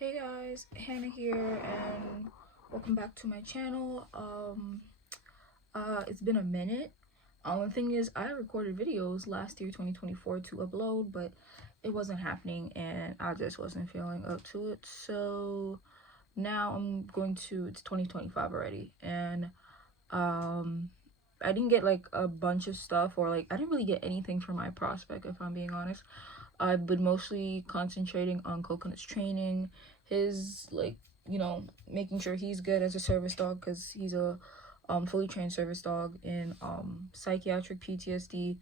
Hey guys, Hannah here, and welcome back to my channel. It's been a minute. The thing is, I recorded videos last year, 2024, to upload, but it wasn't happening, and I just wasn't feeling up to it. So now it's 2025 already, and I didn't get like a bunch of stuff, or like I didn't really get anything from my prospect, if I'm being honest. I've been mostly concentrating on Coconut's training, his like, making sure he's good as a service dog, because he's a fully trained service dog in psychiatric PTSD,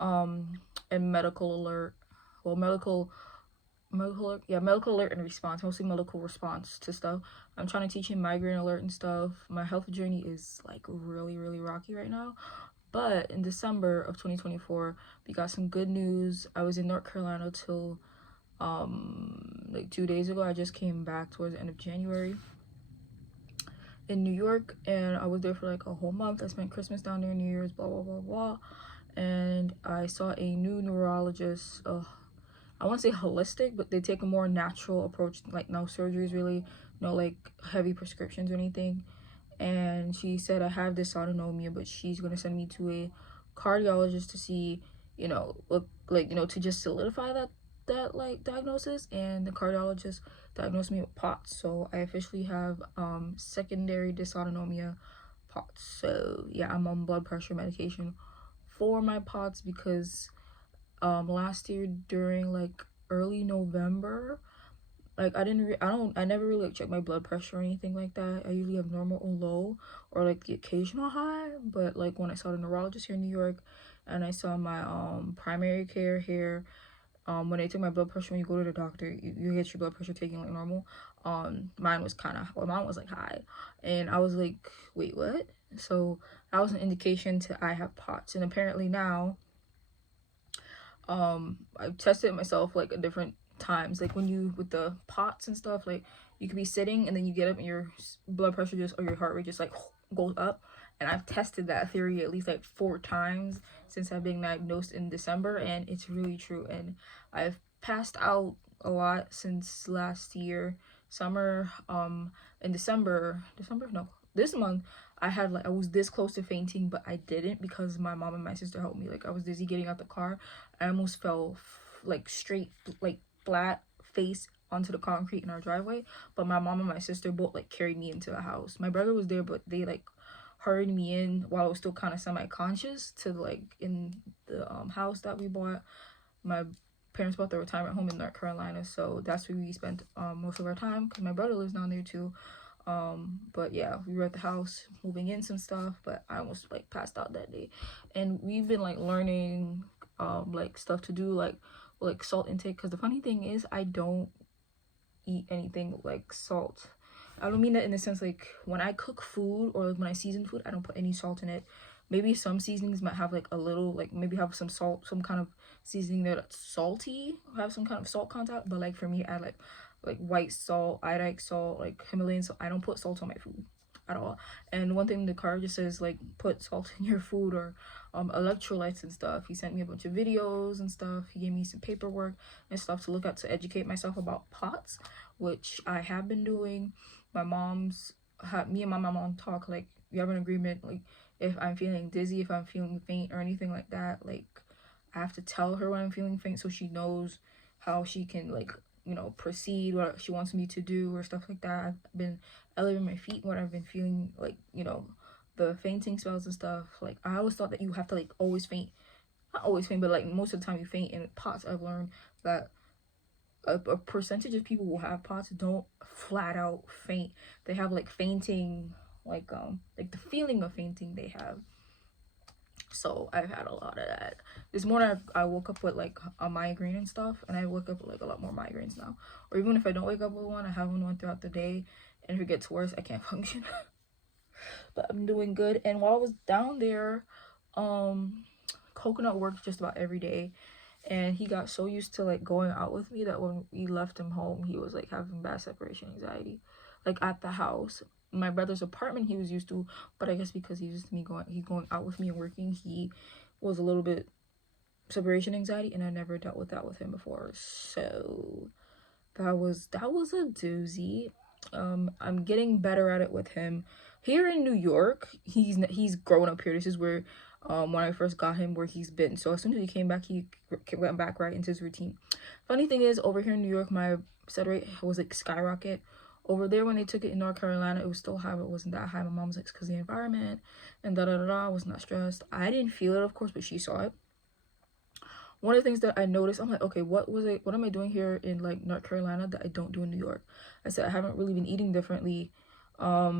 um and medical alert, well, medical alert and response, mostly medical response to stuff. I'm trying to teach him migraine alert and stuff. My health journey is like really rocky right now, but in December of 2024, we got some good news. I was in North Carolina till like 2 days ago. I just came back towards the end of January in New York, and I was there for like a whole month. I spent Christmas down there, New Year's, blah blah blah blah. And I saw a new neurologist. I want to say holistic, but they take a more natural approach, like no surgeries really, no like heavy prescriptions or anything. And she said I have dysautonomia, but she's going to send me to a cardiologist to see, look like, to just solidify that like diagnosis. And the cardiologist diagnosed me with POTS, so I officially have secondary dysautonomia, POTS. So yeah, I'm on blood pressure medication for my POTS because last year during like early November, like I never really like check my blood pressure or anything like that. I usually have normal or low, or like the occasional high. But like when I saw the neurologist here in New York, and I saw my primary care here, when they took my blood pressure, when you go to the doctor, you get your blood pressure taken like normal. Mine was mine was like high, and I was like, wait, what? So that was an indication to I have POTS. And apparently now I've tested myself like at different times, like when you with the POTS and stuff, like you could be sitting and then you get up and your blood pressure just, or your heart rate just like goes up. And I've tested that theory at least like 4 times since I've been diagnosed in December, and it's really true. And I've passed out a lot since last year summer. In December, no, this month, I was this close to fainting, but I didn't because my mom and my sister helped me. Like I was dizzy getting out the car. I almost fell like straight, like flat face onto the concrete in our driveway. But my mom and my sister both like carried me into the house. My brother was there, but they like hurried me in while I was still kind of semi-conscious to like in the house that we bought. My parents bought the retirement home in North Carolina, so that's where we spent most of our time, because my brother lives down there too. But yeah, we were at the house moving in some stuff, but I almost like passed out that day. And we've been like learning like stuff to do, like salt intake, because the funny thing is I don't eat anything like salt. I don't mean that in the sense like when I cook food or like when I season food, I don't put any salt in it. Maybe some seasonings might have like a little, like maybe have some salt, some kind of seasoning that's salty, have some kind of salt content. But like for me, I like white salt, iodine salt, like Himalayan salt. I don't put salt on my food at all. And one thing the card just says like put salt in your food, or electrolytes and stuff. He sent me a bunch of videos and stuff. He gave me some paperwork and stuff to look at to educate myself about POTS, which I have been doing. Me and my mom talk, like we have an agreement, like if I'm feeling dizzy, if I'm feeling faint or anything like that, like I have to tell her when I'm feeling faint so she knows how she can like, proceed, what she wants me to do or stuff like that. I've been elevating my feet when I've been feeling like, the fainting spells and stuff. Like I always thought that you have to like always faint, not always faint, but like most of the time you faint. And POTS, I've learned that a percentage of people who have POTS don't flat out faint. They have like fainting, like the feeling of fainting they have. So I've had a lot of that. This morning I woke up with like a migraine and stuff, and I woke up with like a lot more migraines now. Or even if I don't wake up with one, I have one throughout the day, and if it gets worse, I can't function. But I'm doing good. And while I was down there, Coconut worked just about every day, and he got so used to like going out with me that when we left him home, he was like having bad separation anxiety, like at the house. My brother's apartment he was used to, but I guess because he's used to he's going out with me and working, he was a little bit separation anxiety, and I never dealt with that with him before. So that was a doozy. I'm getting better at it with him. Here in New York, he's grown up here. This is where when I first got him, where he's been. So as soon as he came back, he went back right into his routine. Funny thing is, over here in New York, my set rate was like skyrocket. Over there, when they took it in North Carolina, it was still high, but it wasn't that high. My mom was like, because the environment and da da da da. I was not stressed. I didn't feel it, of course, but she saw it. One of the things that I noticed, I'm like, okay, what am I doing here in like North Carolina that I don't do in New York? I said I haven't really been eating differently. I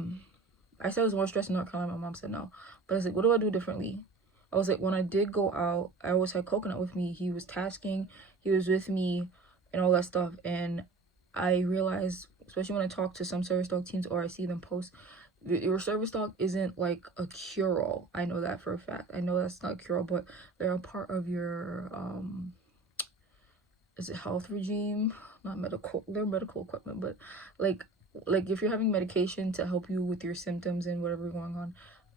said I was more stressed in North Carolina. My mom said no, but I was like, what do I do differently? I was like, when I did go out, I always had Coconut with me. He was tasking, he was with me, and all that stuff. And I realized, especially when I talk to some service dog teams or I see them post, your service dog isn't like a cure-all. I know that for a fact. I know that's not a cure-all, but they're a part of your is it health regime? Not medical, they're medical equipment, but like if you're having medication to help you with your symptoms and whatever going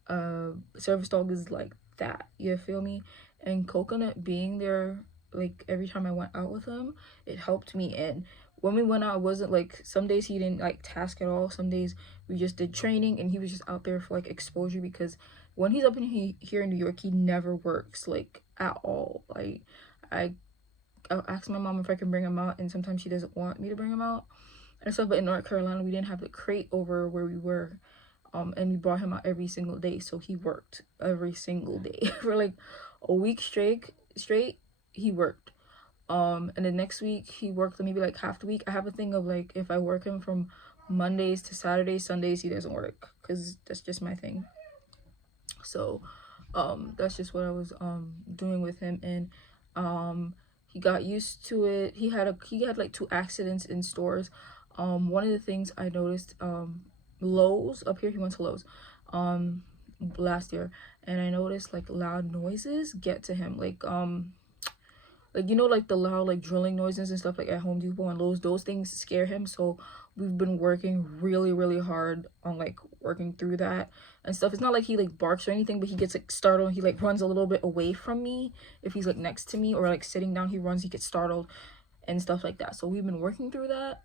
on, service dog is like that, you feel me? And Coconut being there, like every time I went out with him, it helped me. And when we went out, it wasn't like, some days he didn't like task at all, some days we just did training and he was just out there for like exposure, because when he's up in here in New York, he never works like at all. Like I'll ask my mom if I can bring him out, and sometimes she doesn't want me to bring him out and stuff. But in North Carolina, we didn't have the crate over where we were, and we brought him out every single day, so he worked every single day for like a week straight. He worked, and the next week he worked maybe like half the week. I have a thing of like, if I work him from Mondays to Saturdays, Sundays he doesn't work, because that's just my thing. So that's just what I was doing with him. And he got used to it. He had like 2 accidents in stores. One of the things I noticed, Lowe's, up here, he went to Lowe's last year, and I noticed like loud noises get to him, like you know, like the loud like drilling noises and stuff like at Home Depot and Lowe's, those things scare him. So we've been working really hard on like working through that and stuff. It's not like he like barks or anything, but he gets like startled. He like runs a little bit away from me if he's like next to me, or like sitting down, he runs, he gets startled and stuff like that. So we've been working through that.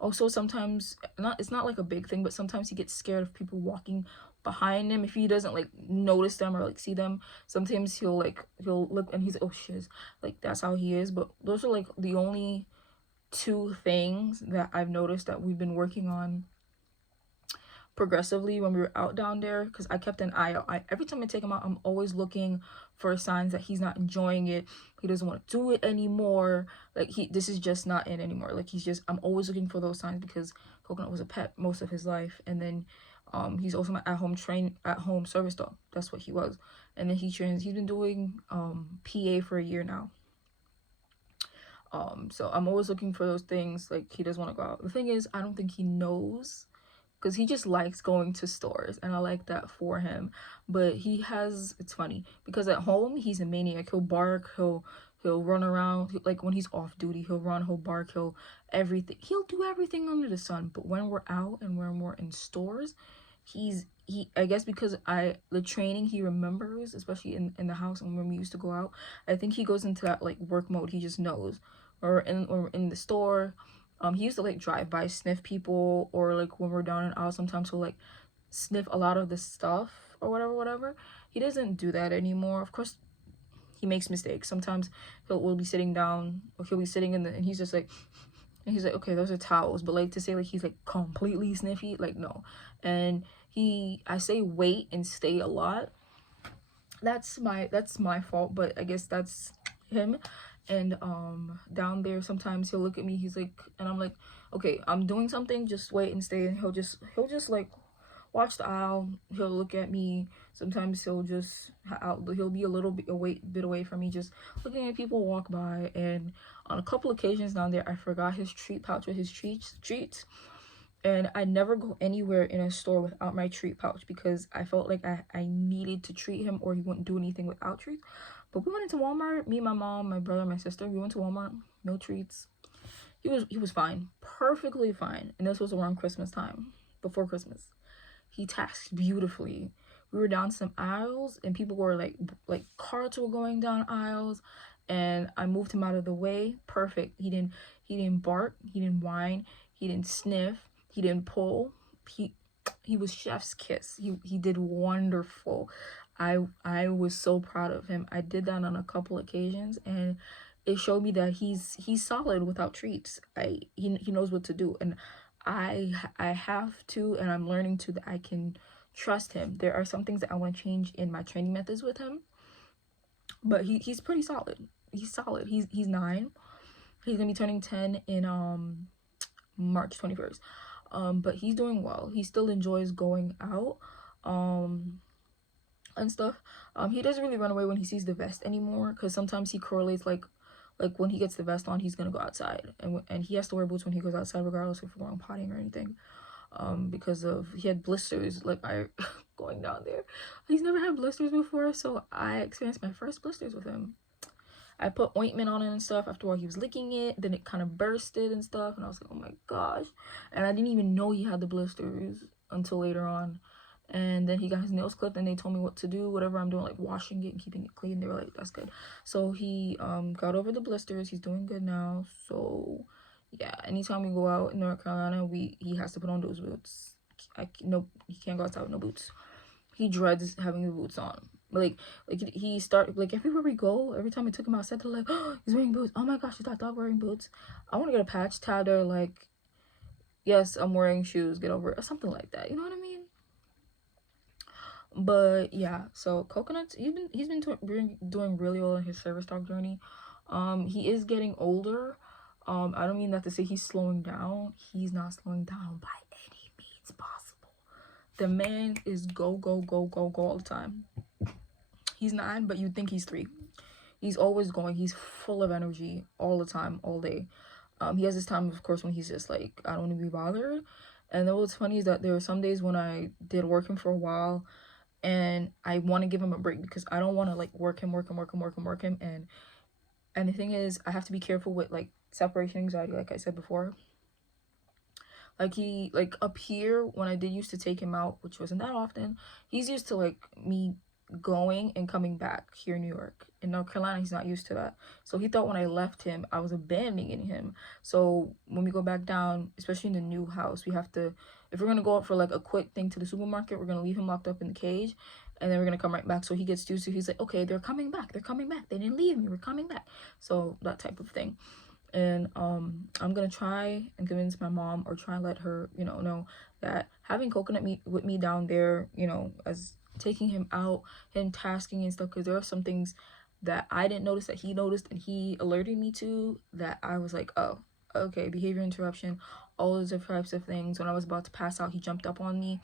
Also, sometimes, it's not like a big thing, but sometimes he gets scared of people walking behind him if he doesn't like notice them or like see them. Sometimes he'll look and he's like, oh shit, like that's how he is. But those are like the only 2 things that I've noticed that we've been working on progressively when we were out down there, because I kept an eye out. Every time I take him out, I'm always looking for signs that he's not enjoying it, he doesn't want to do it anymore, like this is just not in anymore. Like I'm always looking for those signs, because Coconut was a pet most of his life, and then he's also my at home service dog. That's what he was. And then he's been doing PA for a year now. So I'm always looking for those things. Like, he doesn't want to go out. The thing is, I don't think he knows, because he just likes going to stores, and I like that for him. But it's funny, because at home he's a maniac. He'll bark, he'll run around, like when he's off duty, he'll run, he'll bark, he'll do everything under the sun. But when we're out and when we're in stores, I guess because the training he remembers, especially in the house and when we used to go out, I think he goes into that like work mode. He just knows. Or in the store, he used to like drive by, sniff people, or like when we're down and out, sometimes he'll like sniff a lot of the stuff or whatever. He doesn't do that anymore. Of course, he makes mistakes. Sometimes we'll be sitting down, or he'll be sitting and he's just like, and he's like, okay, those are towels. But like, to say like he's like completely sniffy, like, no. And I say wait and stay a lot. That's my fault, but I guess that's him. And down there, sometimes he'll look at me, he's like, and I'm like, okay, I'm doing something, just wait and stay. And he'll just like watch the aisle, he'll look at me. Sometimes he'll be a little bit away from me, just looking at people walk by. And on a couple occasions down there, I forgot his treat pouch with his treats, and I never go anywhere in a store without my treat pouch, because I felt like I needed to treat him, or he wouldn't do anything without treats. But we went into Walmart, me, my mom, my brother, my sister, we went to Walmart, no treats. He was fine, perfectly fine. And this was around Christmas time, before Christmas. He tasked beautifully. We were down some aisles, and people were like carts were going down aisles, and I moved him out of the way. Perfect. He didn't bark, he didn't whine, he didn't sniff, he didn't pull. He was chef's kiss. He did wonderful. I was so proud of him. I did that on a couple occasions, and it showed me that he's solid without treats. He knows what to do, and I have to, and I'm learning to, that I can trust him. There are some things that I want to change in my training methods with him, but he's pretty solid. He's solid. He's 9. He's gonna be turning 10 in March 21st. But he's doing well. He still enjoys going out and stuff. He doesn't really run away when he sees the vest anymore, because sometimes he correlates like when he gets the vest on, he's gonna go outside, and he has to wear boots when he goes outside, regardless if we're going potting or anything, because of he had blisters like I going down there. He's never had blisters before, so I experienced my first blisters with him. I put ointment on it and stuff. After a while, he was licking it, then it kind of bursted and stuff, and I was like, oh my gosh. And I didn't even know he had the blisters until later on. And then he got his nails clipped, and they told me what to do, whatever I'm doing, like washing it and keeping it clean. They were like, that's good. So he got over the blisters. He's doing good now. So yeah, anytime we go out in North Carolina, he has to put on those boots. No, he can't go outside with no boots. He dreads having the boots on. Like he started, like, everywhere we go, every time I took him outside, they're like, oh, he's wearing boots. Oh my gosh, is that dog wearing boots? I want to get a patch tatted, like, yes, I'm wearing shoes, get over it, or something like that. You know what I mean? But yeah, so Coconuts, he's been doing really well in his service dog journey. He is getting older. I don't mean that to say he's slowing down. He's not slowing down by any means possible. The man is go go go go go all the time. He's 9, but you'd think he's 3. He's always going. He's full of energy all the time, all day. He has this time, of course, when he's just like, I don't want to be bothered. And then what's funny is that there were some days when I did work him for a while, and I want to give him a break, because I don't want to like work him. And the thing is, I have to be careful with like separation anxiety, like I said before. Like up here, when I did used to take him out, which wasn't that often, he's used to like me going and coming back here in New York. In North Carolina, he's not used to that. So he thought when I left him, I was abandoning him. So when we go back down, especially in the new house, we have to, if we're going to go out for like a quick thing to the supermarket, we're going to leave him locked up in the cage, and then we're going to come right back. So he gets used to, he's like, okay, they're coming back. They didn't leave me. We're coming back. So that type of thing. And I'm gonna try and convince my mom, or try and let her, know that having Coconut with me down there, as taking him out, him tasking and stuff, because there are some things that I didn't notice that he noticed, and he alerted me to, that I was like, oh, okay, behavior interruption, all those types of things. When I was about to pass out, he jumped up on me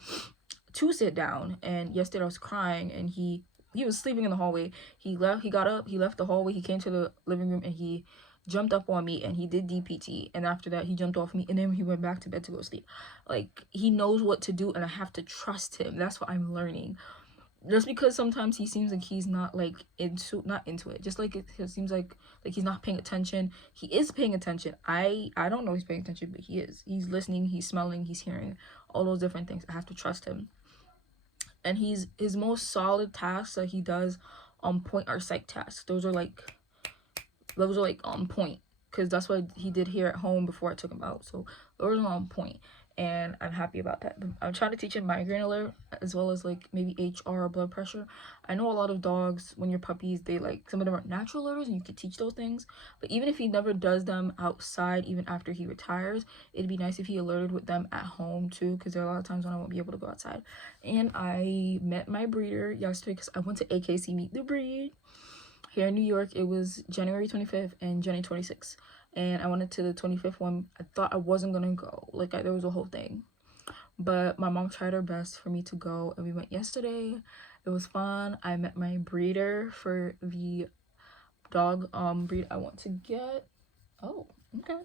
to sit down, and yesterday I was crying, and he was sleeping in the hallway. He got up, he left the hallway, he came to the living room, and he jumped up on me, and he did DPT, and after that he jumped off me, and then he went back to bed to go sleep. Like, he knows what to do, and I have to trust him. That's what I'm learning. Just because sometimes he seems like he's not like not into it, just like it seems like he's not paying attention. He is paying attention. I don't know he's paying attention, but he's listening, he's smelling, he's hearing, all those different things. I have to trust him. And his most solid tasks that he does on point are psych tasks. Those are like on point, because that's what he did here at home before I took him out. So those are on point, and I'm happy about that. I'm trying to teach him migraine alert, as well as like maybe HR, blood pressure. I know a lot of dogs, when you're puppies, they like, some of them are natural alerters, and you can teach those things. But even if he never does them outside, even after he retires, it'd be nice if he alerted with them at home too, because there are a lot of times when I won't be able to go outside. And I met my breeder yesterday, because I went to AKC Meet the Breed here in New York. It was January 25th and January 26th, and I went to the 25th one. I thought I wasn't gonna go, like, there was a whole thing, but my mom tried her best for me to go, and we went yesterday. It was fun. I met my breeder for the dog breed I want to get. Oh, okay.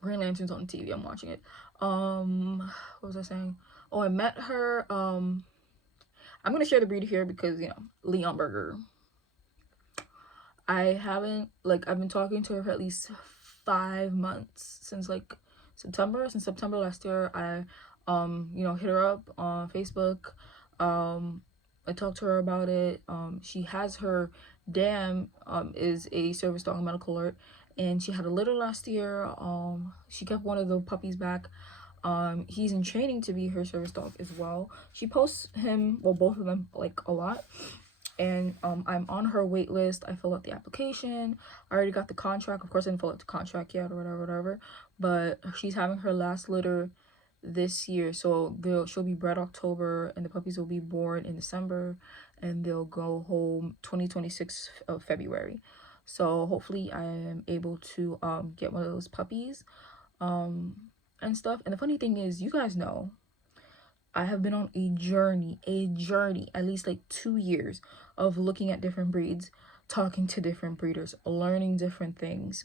Green Lantern's on TV. I'm watching it. What was I saying? Oh, I met her. I'm gonna share the breed here because, Leon Burger. I've been talking to her for at least 5 months, since like September last year. I hit her up on Facebook. I talked to her about it. She has her Dam is a service dog medical alert, and she had a litter last year. She kept one of the puppies back. He's in training to be her service dog as well. She posts him, well, both of them, like a lot. And I'm on her wait list. I filled out the application. I already got the contract. Of course, I didn't fill out the contract yet or whatever. But she's having her last litter this year, so she'll be bred October, and the puppies will be born in December, and they'll go home 2026 of February. So hopefully I am able to get one of those puppies and stuff. And the funny thing is, you guys know I have been on a journey, at least like 2 years of looking at different breeds, talking to different breeders, learning different things.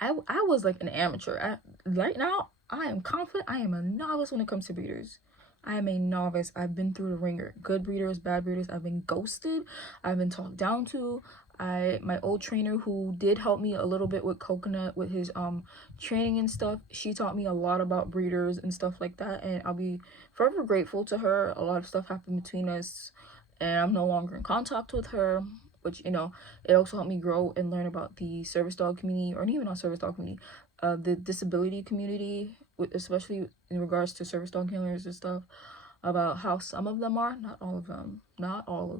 I was like an amateur. Right now, I am confident. I am a novice when it comes to breeders. I am a novice. I've been through the ringer. Good breeders, bad breeders. I've been ghosted. I've been talked down to. My old trainer, who did help me a little bit with Coconut, with his training and stuff, she taught me a lot about breeders and stuff like that, and I'll be forever grateful to her. A lot of stuff happened between us, and I'm no longer in contact with her, which, you know, it also helped me grow and learn about the service dog community, or even not service dog community, the disability community, especially in regards to service dog handlers and stuff, about how some of them are, not all of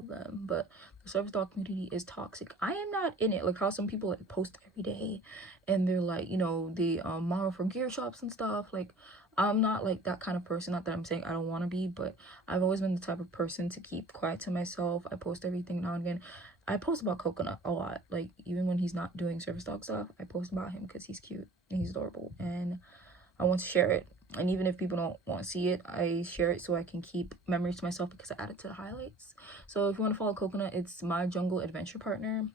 them, but the service dog community is toxic. I am not in it. Like how some people like post every day and they're like, you know, they model for gear shops and stuff. Like, I'm not like that kind of person. Not that I'm saying I don't want to be, but I've always been the type of person to keep quiet to myself. I post everything now and again. I post about Coconut a lot. Like, even when he's not doing service dog stuff, I post about him because he's cute and he's adorable, and I want to share it. And even if people don't want to see it, I share it so I can keep memories to myself because I add it to the highlights. So if you want to follow Coconut, it's my jungle adventure partner.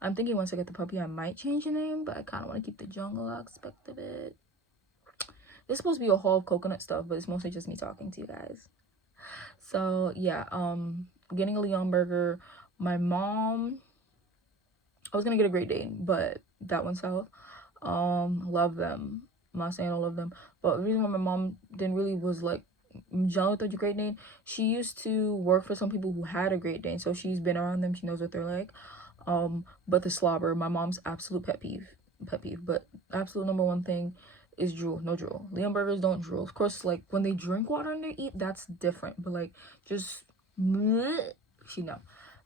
I'm thinking once I get the puppy, I might change the name, but I kind of want to keep the jungle aspect of it. This is supposed to be a haul of Coconut stuff, but it's mostly just me talking to you guys. So yeah, getting a Leonberger. My mom, I was gonna get a Great Dane, but that went south. Love them. I'm not saying I love them, but the reason why my mom didn't really was like gelling with a Great Dane, she used to work for some people who had a Great Dane, so she's been around them. She knows what they're like. But the slobber, my mom's absolute pet peeve. But absolute number one thing is drool. No drool. Leonbergers don't drool. Of course, like when they drink water and they eat, that's different. But like just, she know.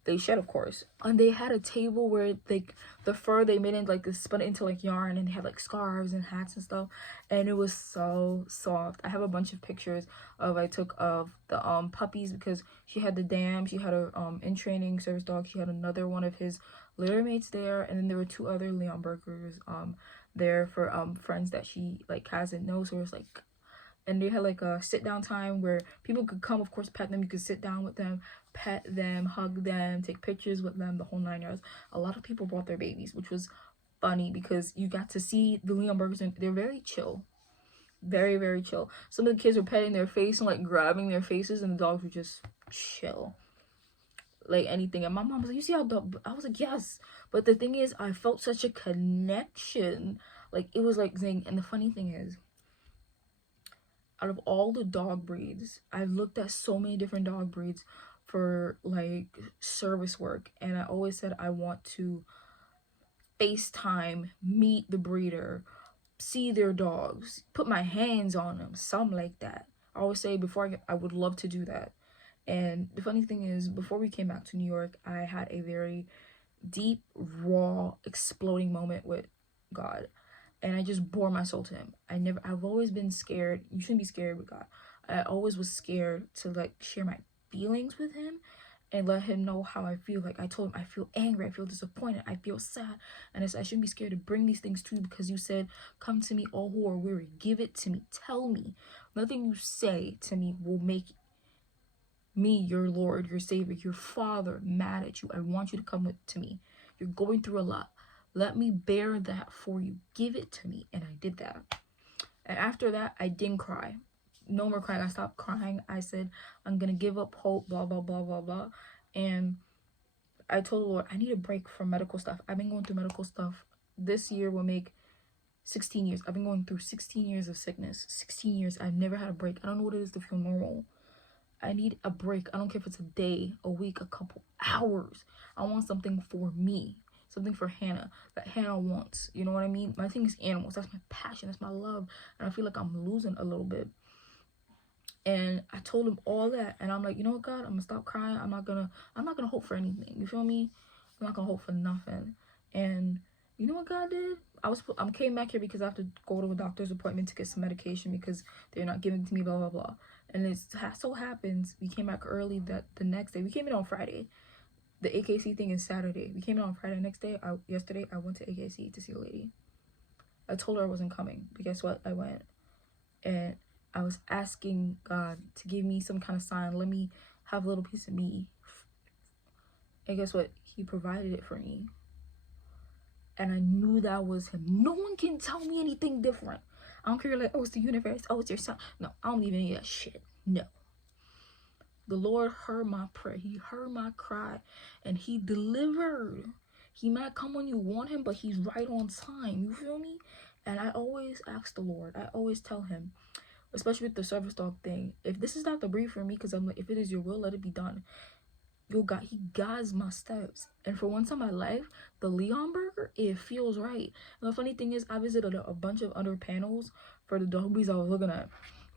They shed, of course. And they had a table where like the fur they made it like this, spun it into like yarn, and they had like scarves and hats and stuff, and it was so soft. I have a bunch of pictures I took of the puppies, because she had the Dam, she had a in training service dog, she had another one of his litter mates there, and then there were 2 other Leonbergers there for friends that she like has and knows. So it was like, and they had like a sit down time where people could come, of course, pet them. You could sit down with them, pet them, hug them, take pictures with them, the whole 9 yards. A lot of people brought their babies, which was funny because you got to see the Leonbergers, and they're very chill. Very, very chill. Some of the kids were petting their face and like grabbing their faces, and the dogs were just chill. Like anything. And my mom was like, you see how I was like, yes. But the thing is, I felt such a connection. Like, it was like saying, and the funny thing is, out of all the dog breeds, I've looked at so many different dog breeds for like service work, and I always said I want to FaceTime, meet the breeder, see their dogs, put my hands on them, something like that. I always say before I would love to do that. And the funny thing is, before we came back to New York, I had a very deep, raw, exploding moment with God, and I just bore my soul to him. I've always been scared. You shouldn't be scared with God. I always was scared to like share my feelings with him and let him know how I feel. Like I told him, I feel angry, I feel disappointed, I feel sad, and I said I shouldn't be scared to bring these things to you, because you said, come to me all who are weary, give it to me, tell me. Nothing you say to me will make me, your Lord, your Savior, your Father, mad at you. I want you to come to me. You're going through a lot. Let me bear that for you. Give it to me. And I did that. And after that, I didn't cry. No more crying. I stopped crying. I said, I'm going to give up hope, blah, blah, blah, blah, blah. And I told the Lord, I need a break from medical stuff. I've been going through medical stuff. This year will make 16 years. I've been going through 16 years of sickness. 16 years. I've never had a break. I don't know what it is to feel normal. I need a break. I don't care if it's a day, a week, a couple hours. I want something for me, something for Hannah that Hannah wants. You know what I mean? My thing is animals. That's my passion. That's my love. And I feel like I'm losing a little bit. And I told him all that, and I'm like, you know what, God, I'm gonna stop crying. I'm not gonna hope for anything. You feel me? I'm not gonna hope for nothing. And you know what God did? I came back here because I have to go to a doctor's appointment to get some medication because they're not giving it to me, blah blah blah. And it so happens we came back early that the next day. We came in on Friday. The AKC thing is Saturday. We came in on Friday. Next day, yesterday I went to AKC to see a lady. I told her I wasn't coming, but guess what? I went, and I was asking God to give me some kind of sign. Let me have a little piece of me. And guess what? He provided it for me. And I knew that was him. No one can tell me anything different. I don't care, like, oh, it's the universe. Oh, it's your son. No, I don't believe any of that shit. No. The Lord heard my prayer. He heard my cry. And he delivered. He might come when you want him, but he's right on time. You feel me? And I always ask the Lord. I always tell him, especially with the service dog thing, if this is not the breed for me, because I'm like, if it is your will, let it be done. He guides my steps. And for once in my life, the Leon burger, it feels right. And the funny thing is, I visited a bunch of other panels for the dog breeds I was looking at.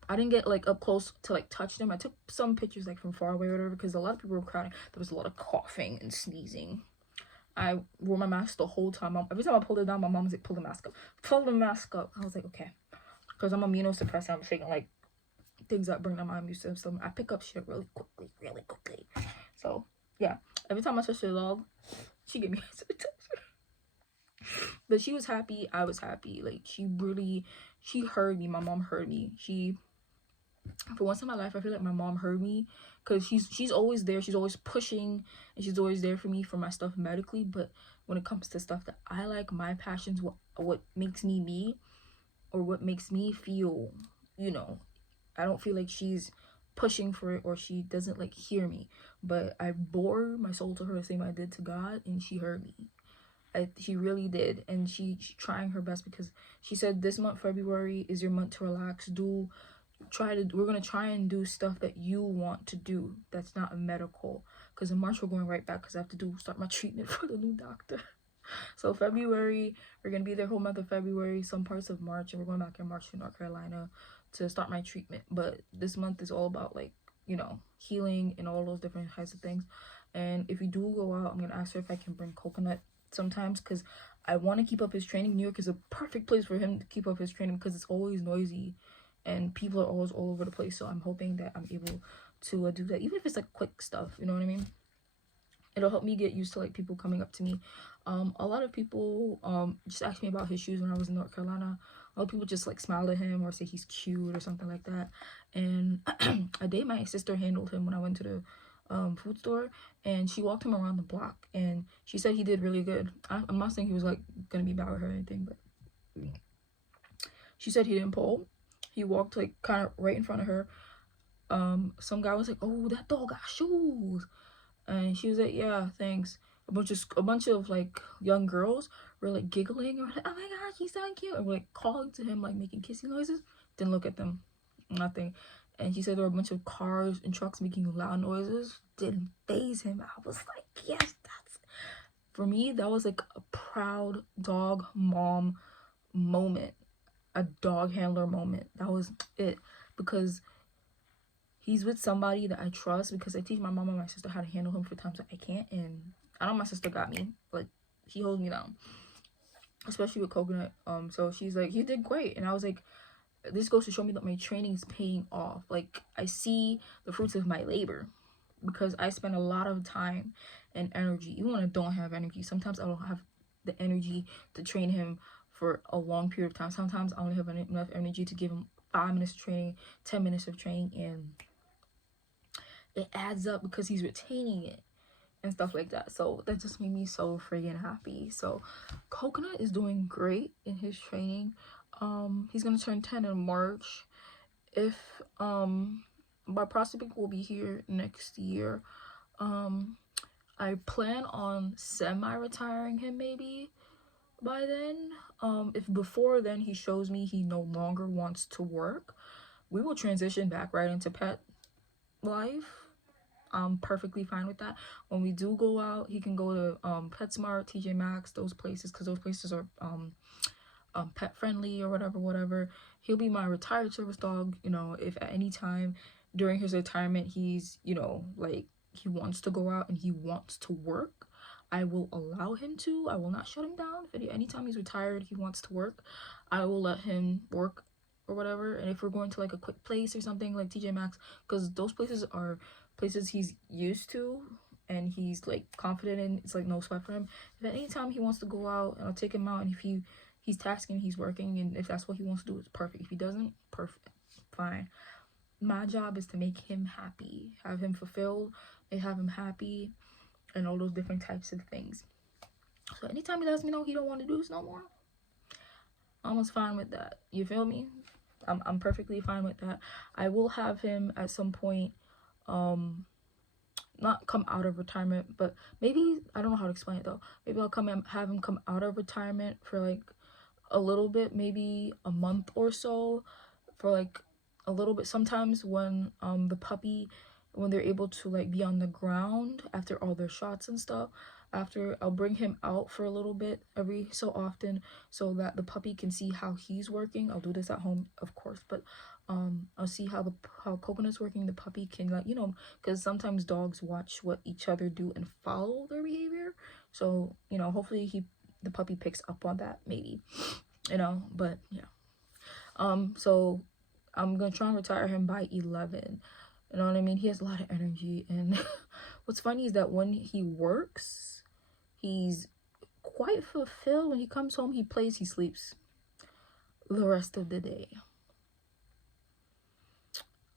I didn't get like up close to like touch them. I took some pictures like from far away or whatever, because a lot of people were crowding. There was a lot of coughing and sneezing. I wore my mask the whole time. Every time I pulled it down, my mom was like, pull the mask up. Pull the mask up. I was like, okay. Because I'm immunosuppressed, I'm shaking like things that bring down my immune system. I pick up shit really quickly. So yeah, every time I touch the dog, she gave me but she was happy. I was happy. Like, she heard me. My mom heard me. For once in my life, I feel like my mom heard me, because she's always there. She's always pushing, and she's always there for me for my stuff medically. But when it comes to stuff that I like, my passions, what makes me me, or what makes me feel, you know, I don't feel like she's pushing for it, or she doesn't like hear me. But I bore my soul to her the same I did to God, and she heard me. She really did. And she's trying her best, because she said this month, February, is your month to relax. We're gonna try and do stuff that you want to do that's not medical, because in March we're going right back, because I have to start my treatment for the new doctor. So February, we're gonna be there whole month of February, some parts of March, and we're going back in March to North Carolina to start my treatment. But this month is all about, like, you know, healing and all those different types of things. And if we do go out, I'm gonna ask her if I can bring Coconut sometimes, because I want to keep up his training. New York is a perfect place for him to keep up his training, because it's always noisy and people are always all over the place. So I'm hoping that I'm able to do that, even if it's like quick stuff, you know what I mean? It'll help me get used to like people coming up to me. A lot of people just asked me about his shoes when I was in North Carolina. A lot of people just like smiled at him or say he's cute or something like that. And a day my sister handled him when I went to the food store, and she walked him around the block, and she said he did really good. I'm not saying he was like gonna be bad with her or anything, but she said he didn't pull. He walked like kind of right in front of her. Some guy was like, oh, that dog got shoes. And she was like, yeah, thanks. A bunch of like young girls were like giggling, or like, oh my god, he's so cute, and were like calling to him, like making kissing noises. Didn't look at them, nothing. And she said there were a bunch of cars and trucks making loud noises. Didn't faze him. I was like, yes, that's, for me, that was like a proud dog mom moment, a dog handler moment. That was it, because he's with somebody that I trust, because I teach my mom and my sister how to handle him for times that I can't. And I know my sister got me. Like, he holds me down, especially with Coconut. So she's like, he did great. And I was like, this goes to show me that my training is paying off. Like, I see the fruits of my labor, because I spend a lot of time and energy, even when I don't have energy. Sometimes I don't have the energy to train him for a long period of time. Sometimes I only have enough energy to give him 5 minutes of training, 10 minutes of training, and it adds up because he's retaining it and stuff like that. So that just made me so friggin' happy. So Coconut is doing great in his training. He's gonna turn 10 in March. If my prospect will be here next year. I plan on semi-retiring him maybe by then. If before then he shows me he no longer wants to work, we will transition back right into pet. life, I'm perfectly fine with that. When we do go out, he can go to PetSmart, TJ Maxx, those places, because those places are pet friendly or whatever. He'll be my retired service dog. You know, if at any time during his retirement he's, you know, like he wants to go out and he wants to work, I will allow him to. I will not shut him down. If anytime he's retired, he wants to work, I will let him work or whatever. And if we're going to like a quick place or something like TJ Maxx, because those places are places he's used to and he's like confident in, it's like no sweat for him. If at any time he wants to go out, I'll take him out. And if he's tasking, he's working, and if that's what he wants to do, it's perfect. If he doesn't, perfect, fine. My job is to make him happy, have him fulfilled, and have him happy, and all those different types of things. So anytime he lets me know he don't want to do this no more, I'm almost fine with that. You feel me? I'm perfectly fine with that. I will have him at some point, not come out of retirement, but maybe, I don't know how to explain it though. Maybe I'll come and have him come out of retirement for like a little bit, maybe a month or so, for like a little bit. Sometimes when the puppy, when they're able to like be on the ground after all their shots and stuff, after, I'll bring him out for a little bit every so often so that the puppy can see how he's working. I'll do this at home, of course, but I'll see how Coconut's working. The puppy can, like, you know, because sometimes dogs watch what each other do and follow their behavior. So, you know, hopefully the puppy picks up on that, maybe, you know. But yeah, so I'm gonna try and retire him by 11. You know what I mean? He has a lot of energy, and what's funny is that when he works, he's quite fulfilled. When he comes home, he plays, he sleeps the rest of the day.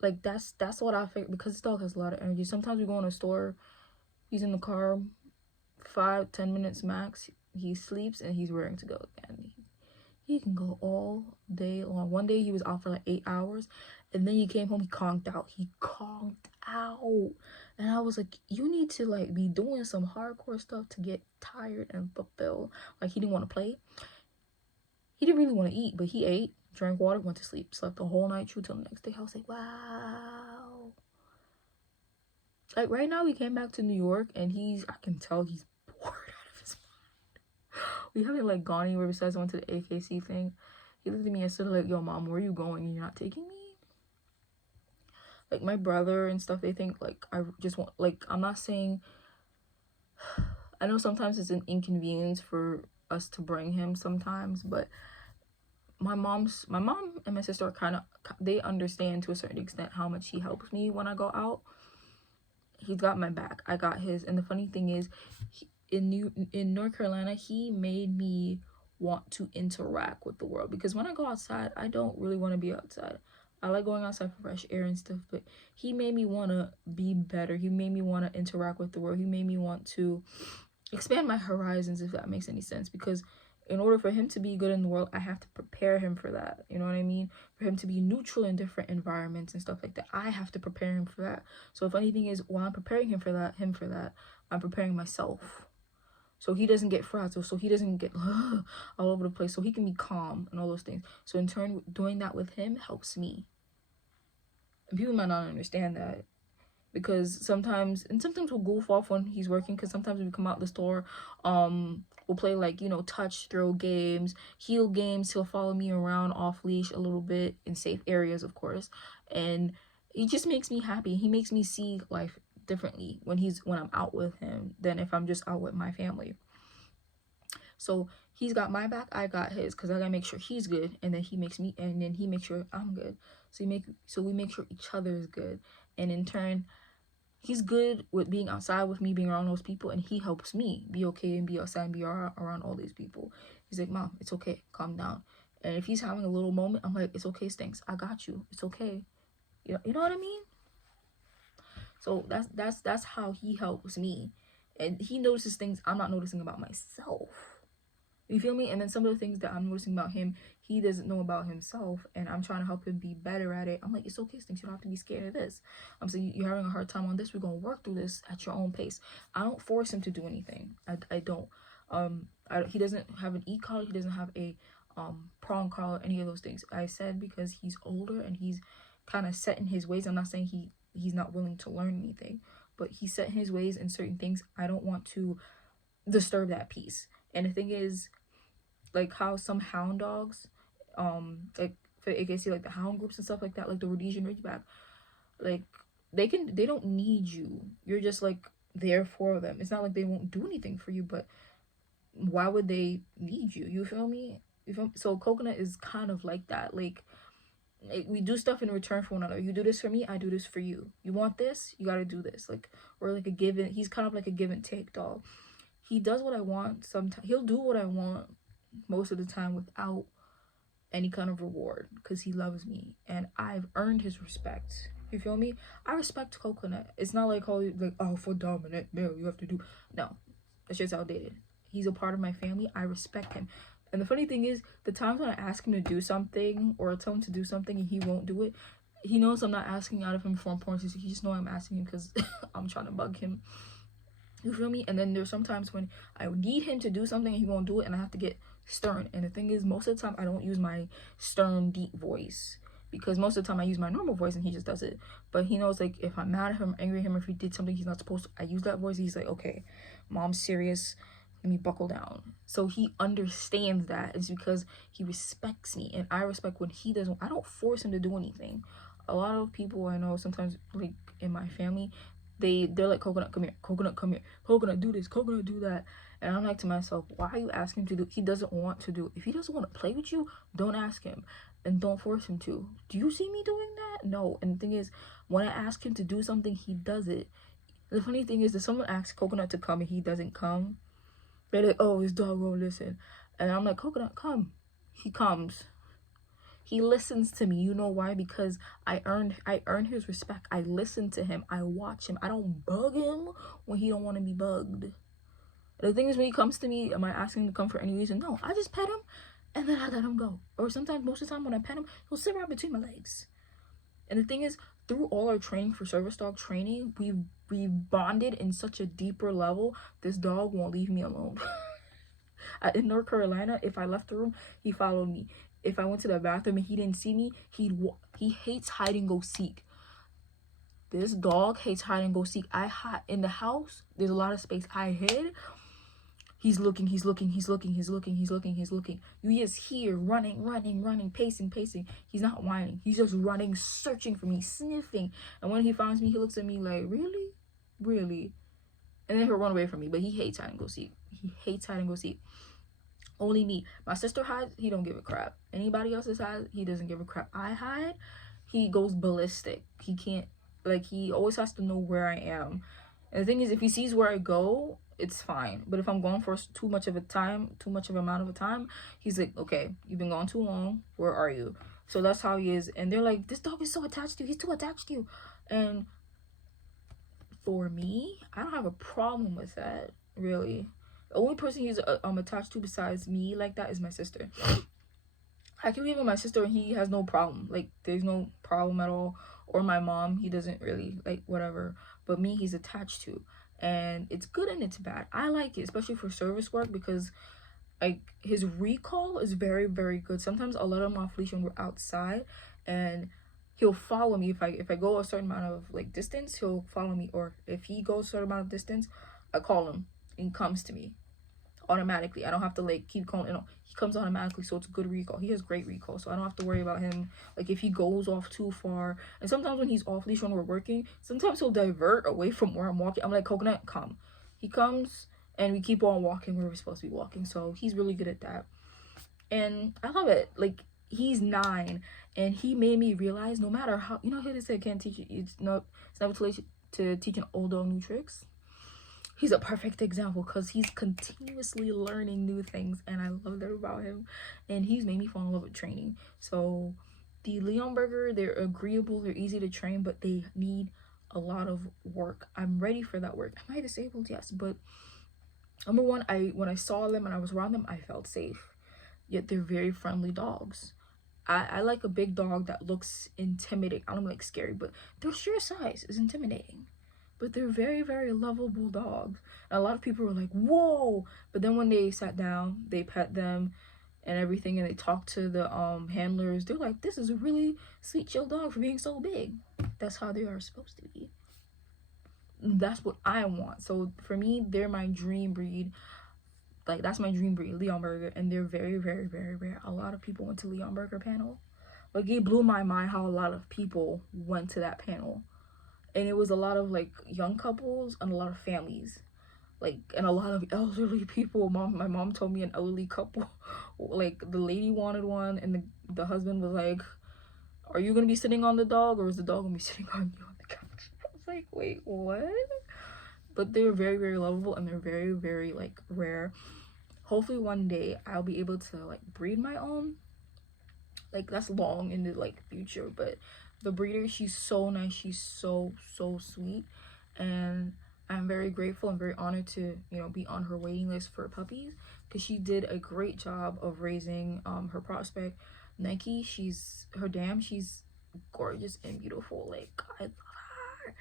Like that's what I figured, because this dog has a lot of energy. Sometimes we go in a store, he's in the car 5-10 minutes max, he sleeps, and he's raring to go again. He can go all day long. One day he was out for like 8 hours, and then he came home, he conked out. And I was like, you need to like be doing some hardcore stuff to get tired and fulfilled. Like, he didn't want to play, he didn't really want to eat, but he ate, drank water, went to sleep, slept the whole night through till the next day. I was like, wow. Like right now, we came back to New York, and I can tell he's bored out of his mind. We haven't like gone anywhere besides I went to the AKC thing. He looked at me and said like, yo mom, where are you going and you're not taking me? Like my brother and stuff, they think like I just want, like, I'm not saying, I know sometimes it's an inconvenience for us to bring him sometimes, but my mom and my sister are kind of, they understand to a certain extent how much he helps me when I go out. He's got my back, I got his. And the funny thing is, in North Carolina, he made me want to interact with the world, because when I go outside, I don't really want to be outside. I like going outside for fresh air and stuff, but he made me want to be better. He made me want to interact with the world. He made me want to expand my horizons, if that makes any sense, because in order for him to be good in the world, I have to prepare him for that. You know what I mean? For him to be neutral in different environments and stuff like that, I have to prepare him for that. So the funny thing is, while I'm preparing him for that, I'm preparing myself. So he doesn't get frazzled, so he doesn't get all over the place, so he can be calm and all those things. So in turn, doing that with him helps me. And people might not understand that, because sometimes we'll goof off when he's working, because sometimes we come out the store, we'll play like, you know, touch, throw games, heel games. He'll follow me around off leash a little bit in safe areas, of course, and he just makes me happy. He makes me see life differently when I'm out with him than if I'm just out with my family. So he's got my back, I got his, because I gotta make sure he's good, and then he makes sure I'm good. So we make sure each other is good, and in turn, he's good with being outside with me, being around those people, and he helps me be okay and be outside and be around all these people. He's like, mom, it's okay, calm down. And if he's having a little moment, I'm like, it's okay, Stinks, I got you, it's okay. You know what I mean? So that's how he helps me, and he notices things I'm not noticing about myself. You feel me? And then some of the things that I'm noticing about him, he doesn't know about himself, and I'm trying to help him be better at it. I'm like, it's okay, Stinks, you don't have to be scared of this. I'm saying, you're having a hard time on this, we're gonna work through this at your own pace. I don't force him to do anything. I don't. He doesn't have an e-collar, he doesn't have a prong collar, any of those things. I said because he's older and he's kind of set in his ways. I'm not saying he he's not willing to learn anything. But he's set in his ways in certain things. I don't want to disturb that peace. And the thing is, like how some hound dogs, like for AKC, like the hound groups and stuff like that, like the Rhodesian Ridgeback, like they don't need you. You're just like there for them. It's not like they won't do anything for you, but why would they need you? You feel me? So Coconut is kind of like that. Like we do stuff in return for one another. You do this for me, I do this for you. You want this, you gotta do this. Like we're like a give and he's kind of like a give and take dog. He does what I want. Sometimes he'll do what I want most of the time without any kind of reward because he loves me and I've earned his respect. You feel me? I respect Coconut. It's not like oh for dominant male you have to do. No, that's just outdated. He's a part of my family. I respect him. And the funny thing is, the times when I ask him to do something or tell him to do something and he won't do it, he knows I'm not asking out of him for importance. He just knows I'm asking him because I'm trying to bug him. You feel me? And then there's sometimes when I need him to do something and he won't do it and I have to get stern. And the thing is, most of the time I don't use my stern, deep voice because most of the time I use my normal voice and he just does it. But he knows, like, if I'm mad at him, angry at him, if he did something he's not supposed to, I use that voice. He's like, okay, mom's serious. Let me buckle down. So he understands that. It's because he respects me and I respect when he doesn't. I don't force him to do anything. A lot of people I know sometimes, like in my family, they're like, Coconut, come here. Coconut, come here. Coconut, do this. Coconut, do that. And I'm like to myself, why are you asking him to do? He doesn't want to do. If he doesn't want to play with you, don't ask him and don't force him to. Do you see me doing that? No. And the thing is, when I ask him to do something, he does it. The funny thing is that someone asks Coconut to come and he doesn't come. They're like, oh, his dog won't listen. And I'm like, Coconut, come. He comes. He listens to me. You know why? Because I earned his respect. I listen to him. I watch him. I don't bug him when he don't want to be bugged. The thing is, when he comes to me, am I asking him to come for any reason? No, I just pet him and then I let him go. Or sometimes, most of the time when I pet him, he'll sit right between my legs. And the thing is, through all our training for service dog training, we've bonded in such a deeper level. This dog won't leave me alone. In North Carolina, if I left the room, he followed me. If I went to the bathroom and he didn't see me, he hates hide and go seek. This dog hates hide and go seek. I hide in the house. There's a lot of space. I hid. He's looking, he's looking, he's looking, he's looking, he's looking, he's looking. You just hear running, pacing. He's not whining. He's just running, searching for me, sniffing. And when he finds me, he looks at me like, really? Really? And then he'll run away from me. But he hates hide and go seek. He hates hide and go seek. Only me. My sister hides, he don't give a crap. Anybody else's hides, he doesn't give a crap. I hide, he goes ballistic. He can't, like, he always has to know where I am. And the thing is, if he sees where I go, it's fine. But if I'm gone for too much of amount of a time, he's like, okay, you've been gone too long. Where are you? So that's how he is. And they're like, this dog is so attached to you. He's too attached to you. And for me, I don't have a problem with that, really. The only person he's attached to besides me like that is my sister. I can live with my sister and he has no problem. Like, there's no problem at all. Or my mom, he doesn't really, like, whatever. But me, he's attached to. And it's good and it's bad. I like it, especially for service work, because like his recall is very, very good. Sometimes I'll let him off leash when we're outside and he'll follow me. If I go a certain amount of like distance, he'll follow me. Or if he goes a certain amount of distance, I call him and he comes to me automatically. I don't have to like keep calling. You know, he comes automatically, so it's good recall. He has great recall, so I don't have to worry about him like if he goes off too far. And sometimes when he's off leash when we're working, sometimes he'll divert away from where I'm walking. I'm like, Coconut, come. He comes and we keep on walking where we're supposed to be walking. So he's really good at that, and I love it. Like, he's 9 and he made me realize, no matter how, you know, he said can't teach you, it's never too late to teach an old dog new tricks. He's a perfect example because he's continuously learning new things, and I love that about him. And he's made me fall in love with training. So the Leonberger, they're agreeable, they're easy to train, but they need a lot of work. I'm ready for that work. Am I disabled? Yes, but number one, when I saw them and I was around them, I felt safe. Yet they're very friendly dogs. I like a big dog that looks intimidating. I don't like scary, but their sheer size is intimidating. But they're very, very lovable dogs. And a lot of people were like, whoa. But then when they sat down, they pet them, and everything, and they talk to the handlers. They're like, this is a really sweet chill dog for being so big. That's how they are supposed to be. That's what I want. So for me, they're my dream breed. Like, that's my dream breed, Leonberger, and they're very, very, very rare. A lot of people went to Leonberger panel. Like, it blew my mind how a lot of people went to that panel, and it was a lot of like young couples and a lot of families, like, and a lot of elderly people. My mom told me an elderly couple, like, the lady wanted one, and the husband was like, are you gonna be sitting on the dog, or is the dog gonna be sitting on you on the couch? I was like, wait, what? But they're very, very lovable, and they're very, very like rare. Hopefully one day I'll be able to like breed my own. Like, that's long in the like future, but the breeder, she's so nice. She's so sweet, and I'm very grateful and very honored to, you know, be on her waiting list for puppies, because she did a great job of raising her prospect Nike. She's gorgeous and beautiful. Like, I love her,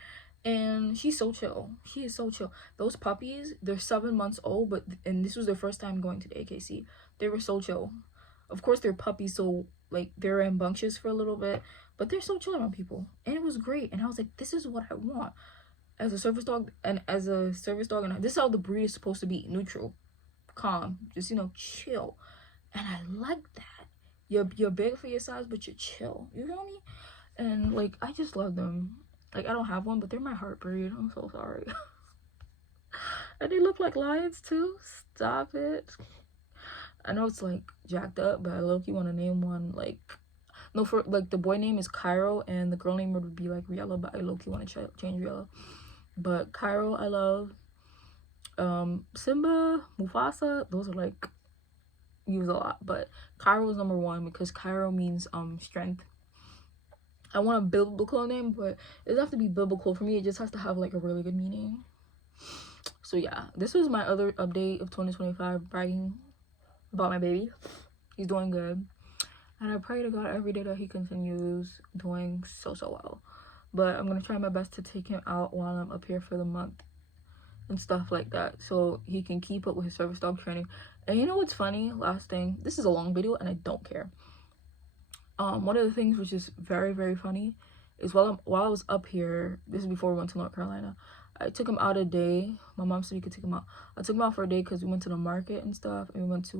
and she's so chill. She is so chill. Those puppies, they're 7 months old, and this was their first time going to the AKC. They were so chill. Of course, they're puppies, so like they're rambunctious for a little bit, but they're so chill around people, and it was great. And I was like, this is what I want as a service dog, and this is how the breed is supposed to be: neutral, calm, just, you know, chill. And I like that. You're big for your size, but you're chill. You feel me? And like, I just love them. Like, I don't have one, but they're my heart breed. I'm so sorry. And they look like lions too. Stop it. I know it's like jacked up, but I low-key want to name one like, no, for like the boy name is Cairo and the girl name would be like Riella, but I low-key want to change Riella. But Cairo, I love. Simba, Mufasa, those are like used a lot, but Cairo is number one because Cairo means strength. I want a biblical name, but it doesn't have to be biblical. For me, it just has to have like a really good meaning. So yeah, this was my other update of 2025, bragging about my baby. He's doing good, and I pray to God every day that he continues doing so well. But I'm gonna try my best to take him out while I'm up here for the month and stuff like that, so he can keep up with his service dog training. And you know what's funny? Last thing, this is a long video and I don't care. One of the things which is very, very funny is while I was up here, this is before we went to North Carolina, I took him out a day. My mom said we could take him out. I took him out for a day because we went to the market and stuff, and we went to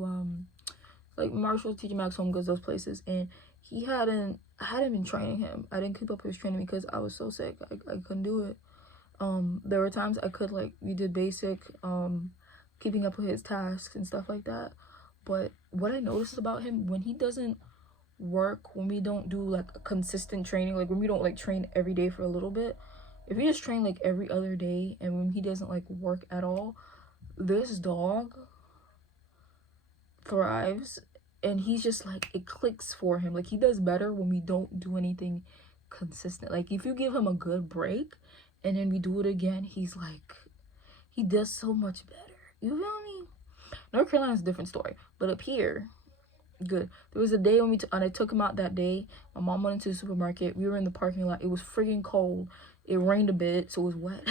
like Marshall, TJ Maxx, Home Goods, those places, and I hadn't been training him. I didn't keep up with his training because I was so sick. I couldn't do it. There were times I could, like, we did basic keeping up with his tasks and stuff like that, but what I noticed about him, when he doesn't work, when we don't do like a consistent training, like when we don't like train every day for a little bit, if we just train like every other day, and when he doesn't like work at all, this dog thrives, and he's just like, it clicks for him. Like, he does better when we don't do anything consistent. Like, if you give him a good break and then we do it again, he's like, he does so much better. You feel me? North Carolina's a different story, but up here, good. There was a day when I took him out that day. My mom went into the supermarket. We were in the parking lot. It was friggin' cold. It rained a bit, so it was wet.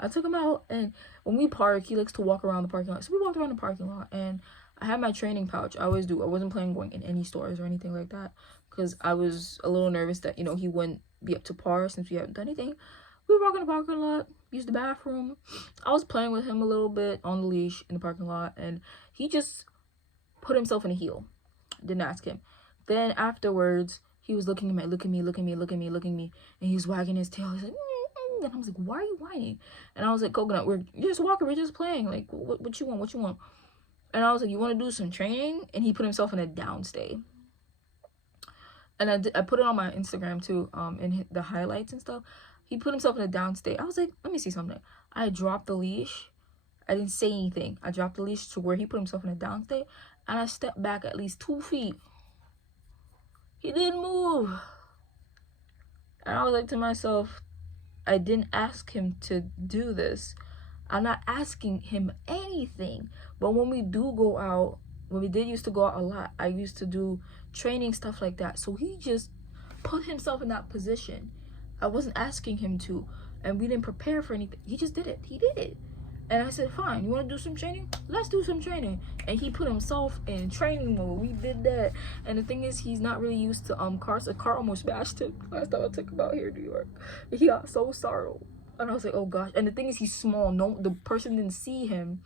I took him out, and when we park, he likes to walk around the parking lot. So we walked around the parking lot, and I had my training pouch. I always do. I wasn't planning on going in any stores or anything like that because I was a little nervous that, you know, he wouldn't be up to par since we haven't done anything. We were walking the parking lot, used the bathroom. I was playing with him a little bit on the leash in the parking lot, and he just put himself in a heel. Didn't ask him. Then afterwards, he was looking at me, and he was wagging his tail. He's like, and I was like, why are you whining? And I was like, Coconut, you're just walking, we're just playing. Like, what you want? And I was like, you want to do some training? And he put himself in a down stay. And I put it on my Instagram too, in the highlights and stuff. He put himself in a down state. I was like, let me see something. I dropped the leash. I didn't say anything. I dropped the leash to where he put himself in a down state, and I stepped back at least 2 feet. He didn't move. And I was like to myself, I didn't ask him to do this. I'm not asking him anything. But when we do go out, when we did used to go out a lot, I used to do training, stuff like that. So he just put himself in that position. I wasn't asking him to, and we didn't prepare for anything. He just did it. He did it. And I said, fine, you want to do some training? Let's do some training. And he put himself in training mode. We did that. And the thing is, he's not really used to cars. A car almost bashed him last time I took him out here in New York. He got so startled. And I was like, oh gosh. And the thing is, he's small. No, the person didn't see him.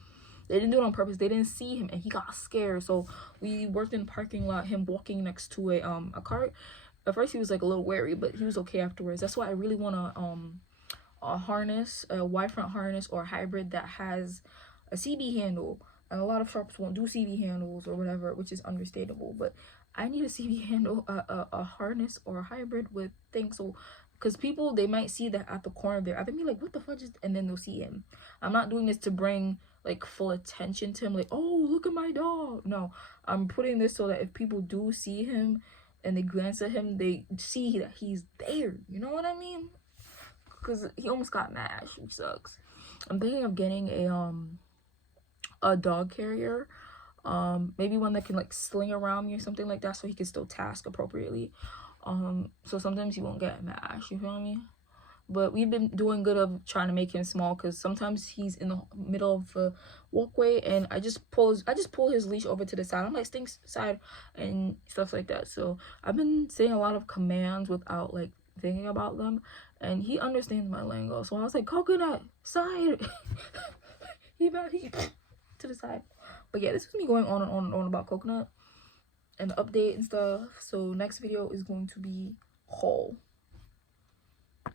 They didn't do it on purpose. They didn't see him, and he got scared. So we worked in the parking lot, him walking next to a cart. At first he was like a little wary, but he was okay afterwards. That's why I really want a harness, a wide front harness or a hybrid that has a CB handle. And a lot of shops won't do CB handles or whatever, which is understandable. But I need a CB handle, a harness or a hybrid with things. So, because people, they might see that at the corner there. I think be like, what the fudge is, and then they'll see him. I'm not doing this to bring like full attention to him, like, oh, look at my dog. No, I'm putting this so that if people do see him and they glance at him, they see that he's there. You know what I mean? Because he almost got mashed, which sucks. I'm thinking of getting a dog carrier, maybe one that can like sling around me or something like that, so he can still task appropriately. So sometimes he won't get mashed, you feel me? But we've been doing good of trying to make him small, because sometimes he's in the middle of the walkway and I just pull his leash over to the side. I'm like, stink side and stuff like that. So I've been saying a lot of commands without like thinking about them, and he understands my lingo. So I was like, coconut side. he to the side. But yeah, this is me going on and on and on about coconut and the update and stuff. So next video is going to be haul.